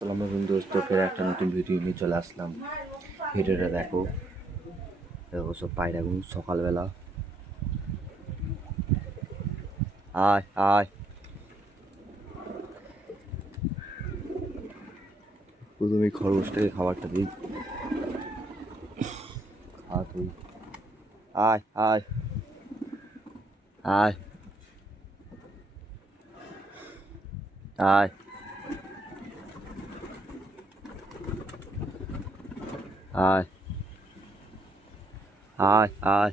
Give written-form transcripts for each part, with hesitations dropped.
আসসালামু আলাইকুম দোস্ত, ফের একটা নতুন ভিডিও নিয়ে চলে আসলাম। ভিডিওটা দেখো দেখো সব পায়রাগুলো সকালবেলা। আয় আয়, প্রথমে খরগোশটাকে খাবারটা দিই। খা তুই, আয় আয় আয় আয় আয় আয় আয় আয়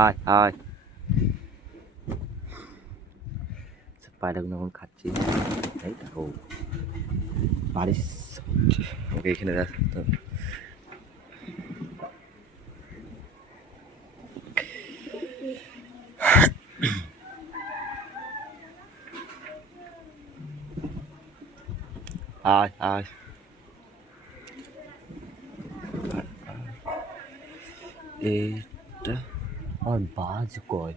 আয় আয়। পায়রাগুলো এখন খাচ্ছি, এই দেখো বারিশ হচ্ছে। ওকে এখানে দেখ তো। আয় আয়, এইটা আমার বাজ কয়,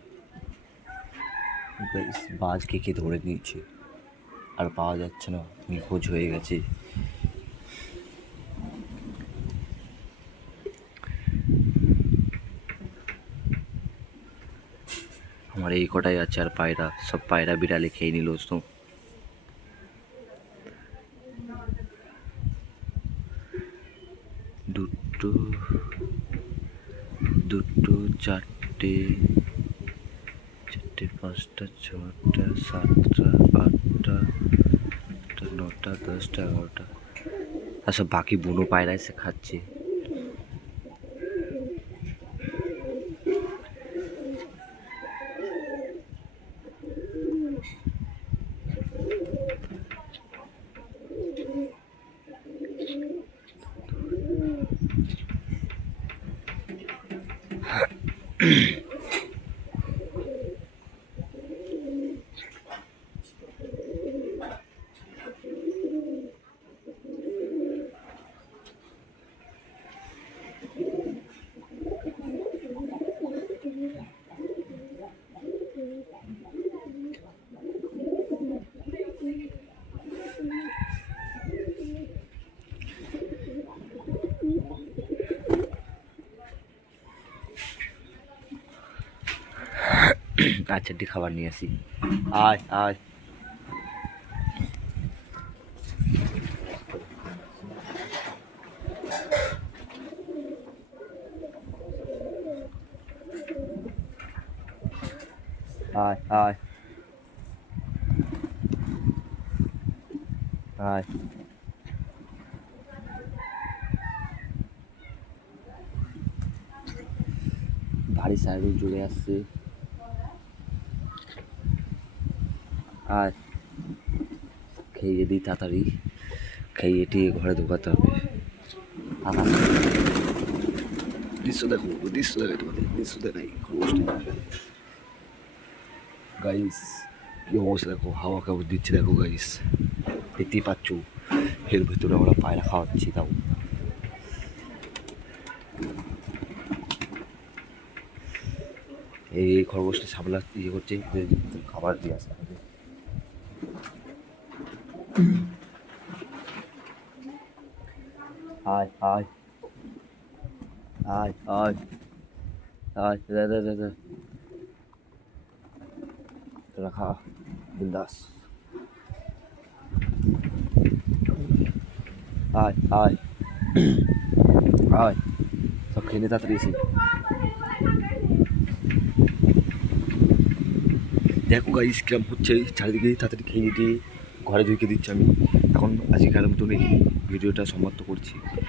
বাজকে কে ধরে নিয়েছে আর পাওয়া যাচ্ছে না, নিখোঁজ হয়ে গেছে। আমার এই কটাই আছে, আর পায়রা সব পায়রা বিড়ালে খেয়ে নিল। তো দুটো দুটো চারটে চারটে পাঁচটা ছটা সাতটা আটটা নটা দশটা এগারোটা, আর সব বাকি বুনো পায়রা এসে খাচ্ছে। আচ্ছা, খাবার নিয়ে আসি। আয় আয় আয় আয় আয়। ভারী সাইড চলে আসছে। আর খেয়ে দিই তাড়াতাড়ি, খেয়ে টিয়ে ঘরে ঢোকাতে হবে। দৃশ্য দেখো, দৃশ্য দেখাই তোমাদের, দৃশ্য দেখাই খরগোশটা। গাইস কি অবস্থা দেখো, হাওয়া কেমন দিচ্ছে দেখো গাইস, দেখতেই পাচ্ছ। এর ভেতরে আমরা পায়রা খাওয়াচ্ছি, তাও এই খরগোশটা সাবলা ইয়ে করছে, খাবার দিয়ে আসতে হবে। আয় আয় আয় আয় আয়, তোরা খা বিন্দাস। আয় আয় আয়, সব খেয়ে নে তাড়াতাড়ি এসে। দেখো গাইস কিরম হচ্ছে চারিদিকে, তাড়াতাড়ি খেয়ে দিয়ে ঘরে ঢুকে দিচ্ছি আমি। এখন আজকের মতন এই ভিডিওটা সমাপ্ত করছি।